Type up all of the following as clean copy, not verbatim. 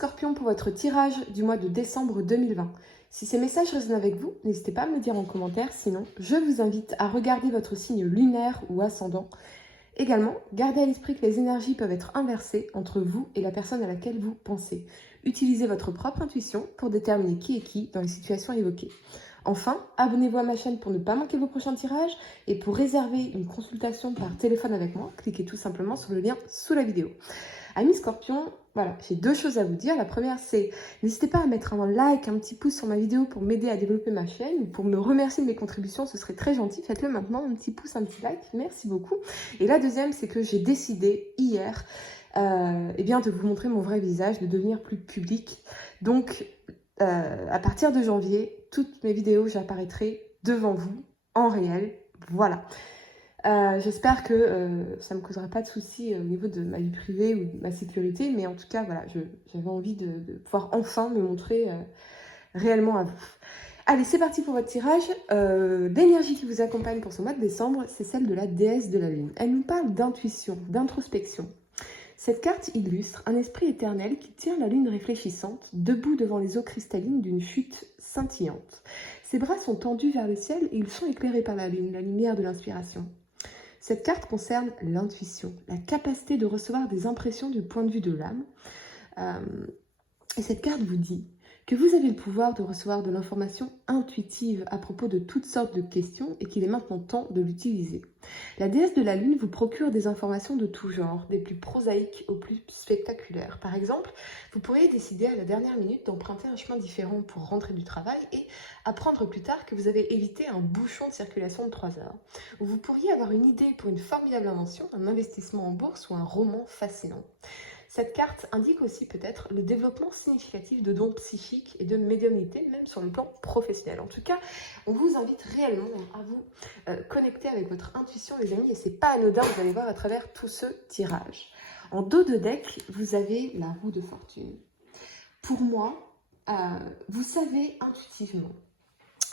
Scorpion pour votre tirage du mois de décembre 2020. Si ces messages résonnent avec vous, n'hésitez pas à me le dire en commentaire, sinon je vous invite à regarder votre signe lunaire ou ascendant. Également, gardez à l'esprit que les énergies peuvent être inversées entre vous et la personne à laquelle vous pensez. Utilisez votre propre intuition pour déterminer qui est qui dans les situations évoquées. Enfin, abonnez-vous à ma chaîne pour ne pas manquer vos prochains tirages et pour réserver une consultation par téléphone avec moi, cliquez tout simplement sur le lien sous la vidéo. Amis Scorpion, voilà, j'ai deux choses à vous dire. La première, c'est n'hésitez pas à mettre un like, un petit pouce sur ma vidéo pour m'aider à développer ma chaîne ou pour me remercier de mes contributions, ce serait très gentil. Faites-le maintenant, un petit pouce, un petit like, merci beaucoup. Et la deuxième, c'est que j'ai décidé hier de vous montrer mon vrai visage, de devenir plus public. Donc, à partir de janvier, toutes mes vidéos, j'apparaîtrai devant vous, en réel, voilà. J'espère que ça ne me causera pas de soucis au niveau de ma vie privée ou de ma sécurité, mais en tout cas, voilà, j'avais envie de pouvoir enfin me montrer réellement à vous. Allez, c'est parti pour votre tirage. L'énergie qui vous accompagne pour ce mois de décembre, c'est celle de la déesse de la lune. Elle nous parle d'intuition, d'introspection. Cette carte illustre un esprit éternel qui tient la lune réfléchissante, debout devant les eaux cristallines d'une chute scintillante. Ses bras sont tendus vers le ciel et ils sont éclairés par la lune, la lumière de l'inspiration. Cette carte concerne l'intuition, la capacité de recevoir des impressions du point de vue de l'âme. Et cette carte vous dit que vous avez le pouvoir de recevoir de l'information intuitive à propos de toutes sortes de questions et qu'il est maintenant temps de l'utiliser. La déesse de la lune vous procure des informations de tout genre, des plus prosaïques aux plus spectaculaires. Par exemple, vous pourriez décider à la dernière minute d'emprunter un chemin différent pour rentrer du travail et apprendre plus tard que vous avez évité un bouchon de circulation de 3 heures. Ou vous pourriez avoir une idée pour une formidable invention, un investissement en bourse ou un roman fascinant. Cette carte indique aussi peut-être le développement significatif de dons psychiques et de médiumnité, même sur le plan professionnel. En tout cas, on vous invite réellement à vous connecter avec votre intuition, les amis, et c'est pas anodin, vous allez voir à travers tout ce tirage. En dos de deck, vous avez la roue de fortune. Pour moi, vous savez intuitivement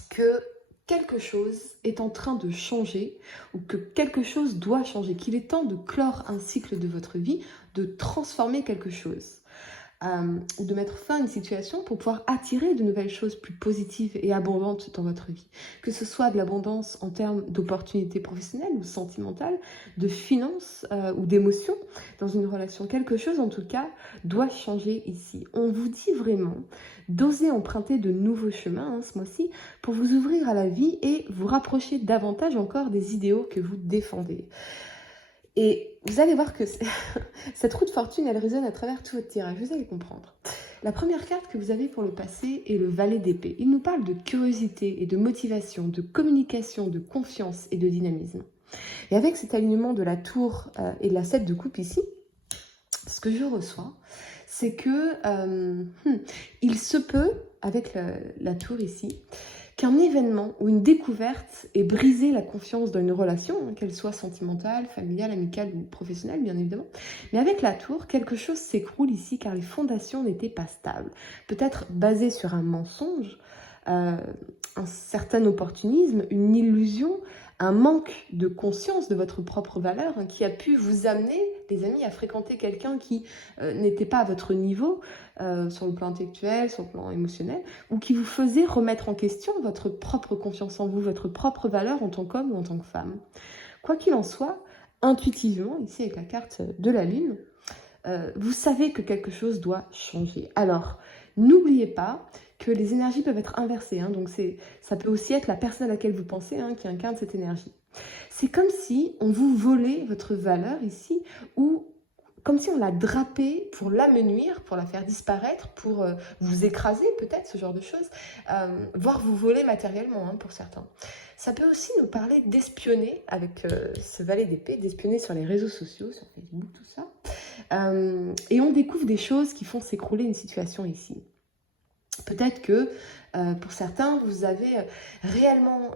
que quelque chose est en train de changer ou que quelque chose doit changer, qu'il est temps de clore un cycle de votre vie, de transformer quelque chose, ou de mettre fin à une situation pour pouvoir attirer de nouvelles choses plus positives et abondantes dans votre vie. Que ce soit de l'abondance en termes d'opportunités professionnelles ou sentimentales, de finances ou d'émotions dans une relation. Quelque chose en tout cas doit changer ici. On vous dit vraiment d'oser emprunter de nouveaux chemins ce mois-ci pour vous ouvrir à la vie et vous rapprocher davantage encore des idéaux que vous défendez. Et vous allez voir que cette roue de fortune, elle résonne à travers tout votre tirage, vous allez comprendre. La première carte que vous avez pour le passé est le valet d'épée. Il nous parle de curiosité et de motivation, de communication, de confiance et de dynamisme. Et avec cet alignement de la tour et de la 7 de coupe ici, ce que je reçois, c'est que il se peut, avec la tour ici, qu'un événement ou une découverte ait brisé la confiance dans une relation, qu'elle soit sentimentale, familiale, amicale ou professionnelle, bien évidemment. Mais avec la tour, quelque chose s'écroule ici car les fondations n'étaient pas stables. Peut-être basées sur un mensonge, un certain opportunisme, une illusion, un manque de conscience de votre propre valeur qui a pu vous amener, les amis, à fréquenter quelqu'un qui n'était pas à votre niveau sur le plan intellectuel, sur le plan émotionnel, ou qui vous faisait remettre en question votre propre confiance en vous, votre propre valeur en tant qu'homme ou en tant que femme. Quoi qu'il en soit, intuitivement, ici avec la carte de la lune, vous savez que quelque chose doit changer. Alors, n'oubliez pas que les énergies peuvent être inversées. Donc ça peut aussi être la personne à laquelle vous pensez qui incarne cette énergie. C'est comme si on vous volait votre valeur ici, ou comme si on l'a drapée pour l'amenuire, pour la faire disparaître, pour vous écraser peut-être, ce genre de choses, voire vous voler matériellement pour certains. Ça peut aussi nous parler d'espionner avec ce valet d'épée, d'espionner sur les réseaux sociaux, sur Facebook, tout ça. Et on découvre des choses qui font s'écrouler une situation ici. Peut-être que pour certains, vous avez réellement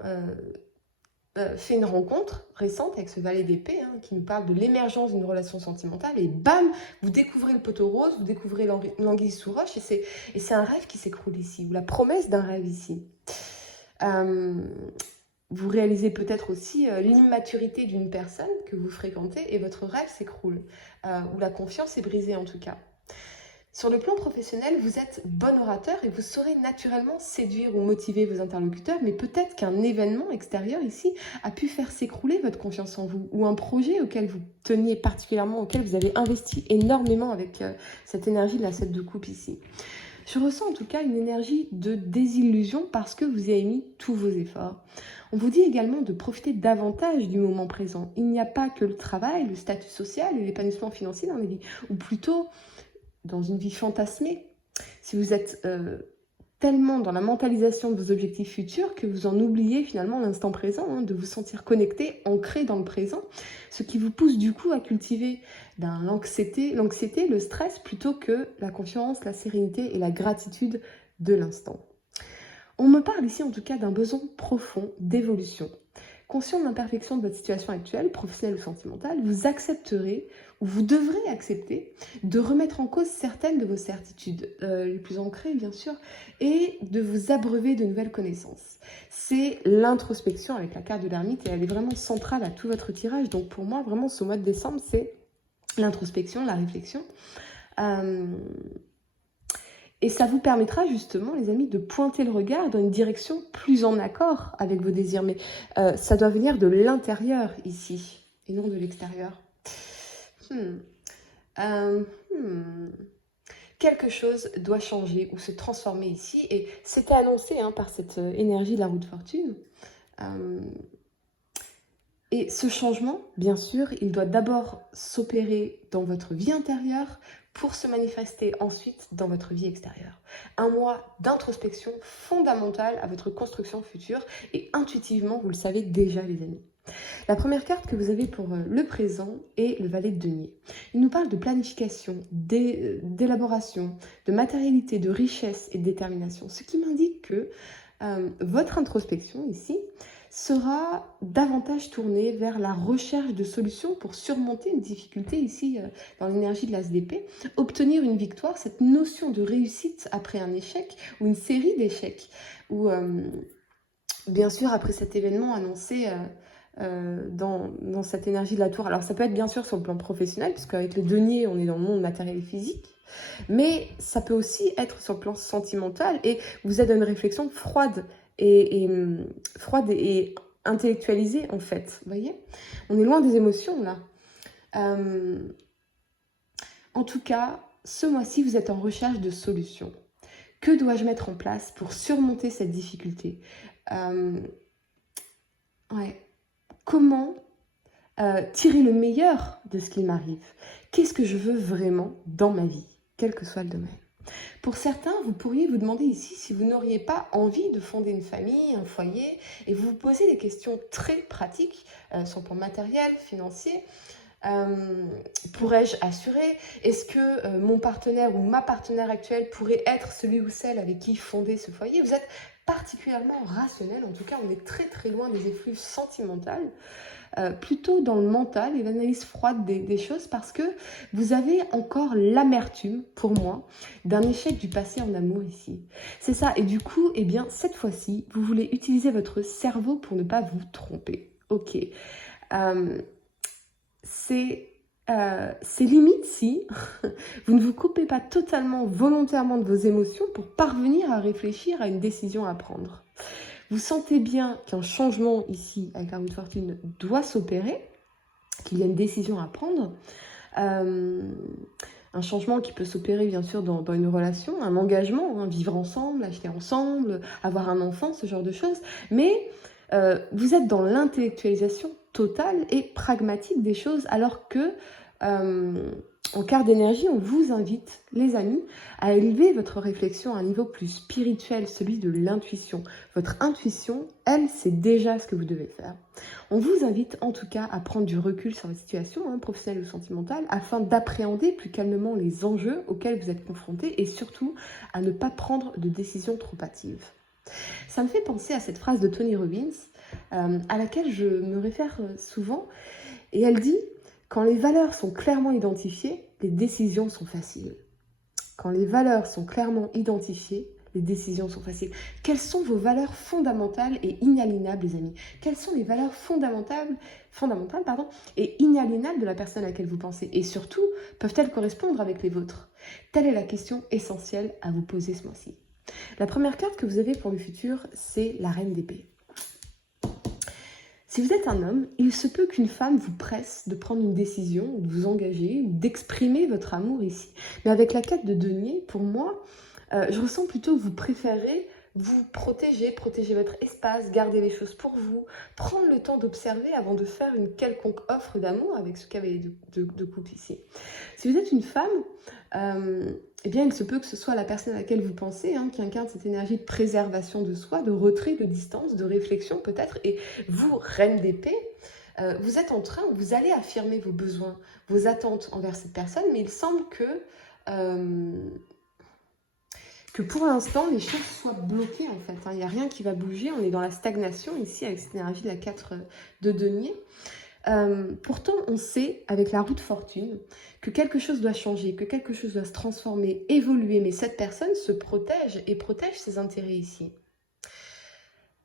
fait une rencontre récente avec ce valet d'épée qui nous parle de l'émergence d'une relation sentimentale et bam, vous découvrez le poteau rose, vous découvrez l'anguille sous roche et c'est un rêve qui s'écroule ici, ou la promesse d'un rêve ici. Vous réalisez peut-être aussi l'immaturité d'une personne que vous fréquentez et votre rêve s'écroule, ou la confiance est brisée en tout cas. Sur le plan professionnel, vous êtes bon orateur et vous saurez naturellement séduire ou motiver vos interlocuteurs, mais peut-être qu'un événement extérieur ici a pu faire s'écrouler votre confiance en vous ou un projet auquel vous teniez particulièrement, auquel vous avez investi énormément avec cette énergie de la 7 de coupe ici. Je ressens en tout cas une énergie de désillusion parce que vous y avez mis tous vos efforts. On vous dit également de profiter davantage du moment présent. Il n'y a pas que le travail, le statut social et l'épanouissement financier dans la vie, ou plutôt dans une vie fantasmée. Si vous êtes tellement dans la mentalisation de vos objectifs futurs que vous en oubliez finalement l'instant présent, de vous sentir connecté, ancré dans le présent, ce qui vous pousse du coup à cultiver l'anxiété, le stress, plutôt que la confiance, la sérénité et la gratitude de l'instant. On me parle ici en tout cas d'un besoin profond d'évolution. Conscient de l'imperfection de votre situation actuelle, professionnelle ou sentimentale, vous accepterez, ou vous devrez accepter, de remettre en cause certaines de vos certitudes, les plus ancrées bien sûr, et de vous abreuver de nouvelles connaissances. C'est l'introspection avec la carte de l'ermite, et elle est vraiment centrale à tout votre tirage. Donc pour moi, vraiment, ce mois de décembre, c'est l'introspection, la réflexion. Et ça vous permettra justement, les amis, de pointer le regard dans une direction plus en accord avec vos désirs. Mais ça doit venir de l'intérieur ici, et non de l'extérieur. Quelque chose doit changer ou se transformer ici. Et c'était annoncé par cette énergie de la roue de fortune. Et ce changement, bien sûr, il doit d'abord s'opérer dans votre vie intérieure, pour se manifester ensuite dans votre vie extérieure. Un mois d'introspection fondamentale à votre construction future et intuitivement, vous le savez déjà les amis. La première carte que vous avez pour le présent est le valet de denier. Il nous parle de planification, d'élaboration, de matérialité, de richesse et de détermination. Ce qui m'indique que votre introspection ici sera davantage tournée vers la recherche de solutions pour surmonter une difficulté ici dans l'énergie de l'ASDP, obtenir une victoire, cette notion de réussite après un échec ou une série d'échecs, ou bien sûr après cet événement annoncé dans cette énergie de la tour. Alors ça peut être bien sûr sur le plan professionnel, puisque avec le denier on est dans le monde matériel et physique, mais ça peut aussi être sur le plan sentimental et vous êtes dans une réflexion froide et intellectualisée en fait. Vous voyez, on est loin des émotions là. En tout cas, ce mois-ci, vous êtes en recherche de solutions. Que dois-je mettre en place pour surmonter cette difficulté? Comment tirer le meilleur de ce qui m'arrive? Qu'est-ce que je veux vraiment dans ma vie, quel que soit le domaine? Pour certains, vous pourriez vous demander ici si vous n'auriez pas envie de fonder une famille, un foyer, et vous vous posez des questions très pratiques sur le plan matériel, financier. Pourrais-je assurer? Est-ce que mon partenaire ou ma partenaire actuelle pourrait être celui ou celle avec qui fonder ce foyer? Vous êtes particulièrement rationnel, en tout cas on est très très loin des effluves sentimentales, plutôt dans le mental et l'analyse froide des choses, parce que vous avez encore l'amertume, pour moi, d'un échec du passé en amour ici. C'est ça, et du coup, eh bien, cette fois-ci, vous voulez utiliser votre cerveau pour ne pas vous tromper. Ok. C'est limite si vous ne vous coupez pas totalement, volontairement de vos émotions pour parvenir à réfléchir à une décision à prendre. Vous sentez bien qu'un changement ici, avec la roue de fortune, doit s'opérer, qu'il y a une décision à prendre. Un changement qui peut s'opérer bien sûr dans une relation, un engagement, vivre ensemble, acheter ensemble, avoir un enfant, ce genre de choses. Mais vous êtes dans l'intellectualisation totale et pragmatique des choses, alors que en carte d'énergie, on vous invite, les amis, à élever votre réflexion à un niveau plus spirituel, celui de l'intuition. Votre intuition, elle, c'est déjà ce que vous devez faire. On vous invite en tout cas à prendre du recul sur votre situation, professionnelle ou sentimentale, afin d'appréhender plus calmement les enjeux auxquels vous êtes confrontés et surtout à ne pas prendre de décisions trop hâtives. Ça me fait penser à cette phrase de Tony Robbins, à laquelle je me réfère souvent, et elle dit: quand les valeurs sont clairement identifiées, les décisions sont faciles. Quand les valeurs sont clairement identifiées, les décisions sont faciles. Quelles sont vos valeurs fondamentales et inaliénables, les amis? Quelles sont les valeurs fondamentales et inaliénables de la personne à laquelle vous pensez? Et surtout, peuvent-elles correspondre avec les vôtres? Telle est la question essentielle à vous poser ce mois-ci. La première carte que vous avez pour le futur, c'est la Reine d'épée. Si vous êtes un homme, il se peut qu'une femme vous presse de prendre une décision, de vous engager, ou d'exprimer votre amour ici. Mais avec la carte de denier, pour moi, je ressens plutôt que vous préférez vous protéger votre espace, garder les choses pour vous, prendre le temps d'observer avant de faire une quelconque offre d'amour avec ce cavalier de coupe ici. Si vous êtes une femme, eh bien, il se peut que ce soit la personne à laquelle vous pensez, qui incarne cette énergie de préservation de soi, de retrait, de distance, de réflexion peut-être. Et vous, reine d'épée, vous êtes en train, vous allez affirmer vos besoins, vos attentes envers cette personne, mais il semble que pour l'instant, les choses soient bloquées en fait. Il n'y a rien qui va bouger, on est dans la stagnation ici avec cette énergie de la 4 de denier. Pourtant, on sait, avec la roue de fortune, que quelque chose doit changer, que quelque chose doit se transformer, évoluer, mais cette personne se protège et protège ses intérêts ici.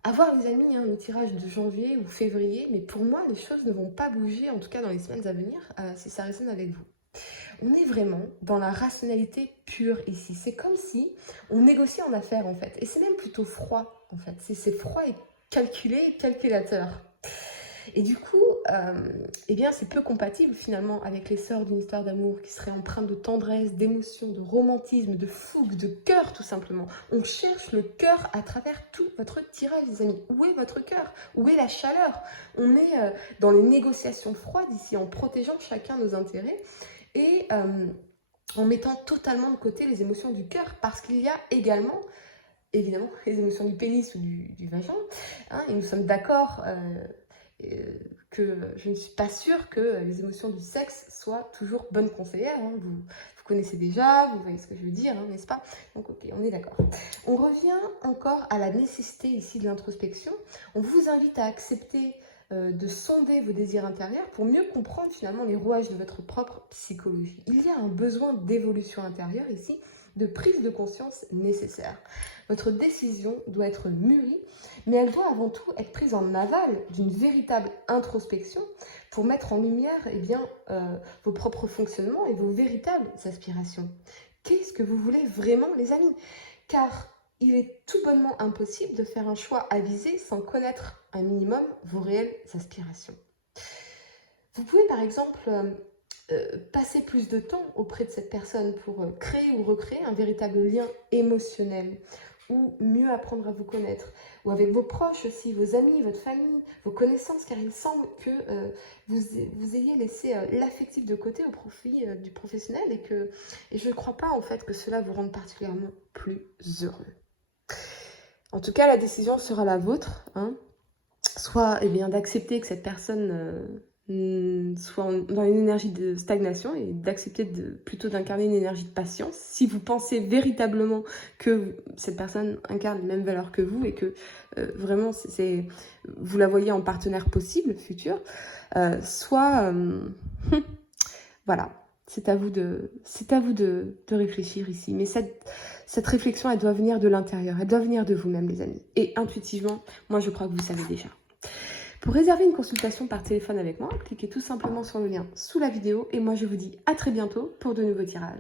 À voir les amis, le tirage de janvier ou février, mais pour moi, les choses ne vont pas bouger, en tout cas dans les semaines à venir, si ça résonne avec vous. On est vraiment dans la rationalité pure ici. C'est comme si on négociait en affaires en fait. Et c'est même plutôt froid en fait. C'est froid et calculé, calculateur. Et du coup, eh bien, c'est peu compatible finalement avec l'essor d'une histoire d'amour qui serait empreinte de tendresse, d'émotion, de romantisme, de fougue, de cœur tout simplement. On cherche le cœur à travers tout votre tirage, les amis. Où est votre cœur? Où est la chaleur? On est dans les négociations froides ici, en protégeant chacun nos intérêts et en mettant totalement de côté les émotions du cœur, parce qu'il y a également, évidemment, les émotions du pénis ou du vagin, et nous sommes d'accord que je ne suis pas sûre que les émotions du sexe soient toujours bonnes conseillères. Vous connaissez déjà, vous voyez ce que je veux dire, n'est-ce pas? Donc ok, on est d'accord. On revient encore à la nécessité ici de l'introspection. On vous invite à accepter de sonder vos désirs intérieurs pour mieux comprendre finalement les rouages de votre propre psychologie. Il y a un besoin d'évolution intérieure ici, de prise de conscience nécessaire. Votre décision doit être mûrie, mais elle doit avant tout être prise en aval d'une véritable introspection pour mettre en lumière vos propres fonctionnements et vos véritables aspirations. Qu'est-ce que vous voulez vraiment, les amis? Car il est tout bonnement impossible de faire un choix avisé sans connaître un minimum vos réelles aspirations. Vous pouvez par exemple passer plus de temps auprès de cette personne pour créer ou recréer un véritable lien émotionnel, ou mieux apprendre à vous connaître, ou avec vos proches aussi, vos amis, votre famille, vos connaissances, car il semble que vous ayez laissé l'affectif de côté au profit du professionnel, et je ne crois pas en fait que cela vous rende particulièrement plus heureux. En tout cas, la décision sera la vôtre, soit d'accepter que cette personne soit dans une énergie de stagnation et d'accepter plutôt d'incarner une énergie de patience. Si vous pensez véritablement que cette personne incarne les mêmes valeurs que vous et que vraiment vous la voyez en partenaire possible, futur, soit voilà, c'est à vous de réfléchir ici. Mais cette réflexion, elle doit venir de l'intérieur, elle doit venir de vous-même, les amis. Et intuitivement, moi je crois que vous savez déjà. Pour réserver une consultation par téléphone avec moi, cliquez tout simplement sur le lien sous la vidéo et moi je vous dis à très bientôt pour de nouveaux tirages.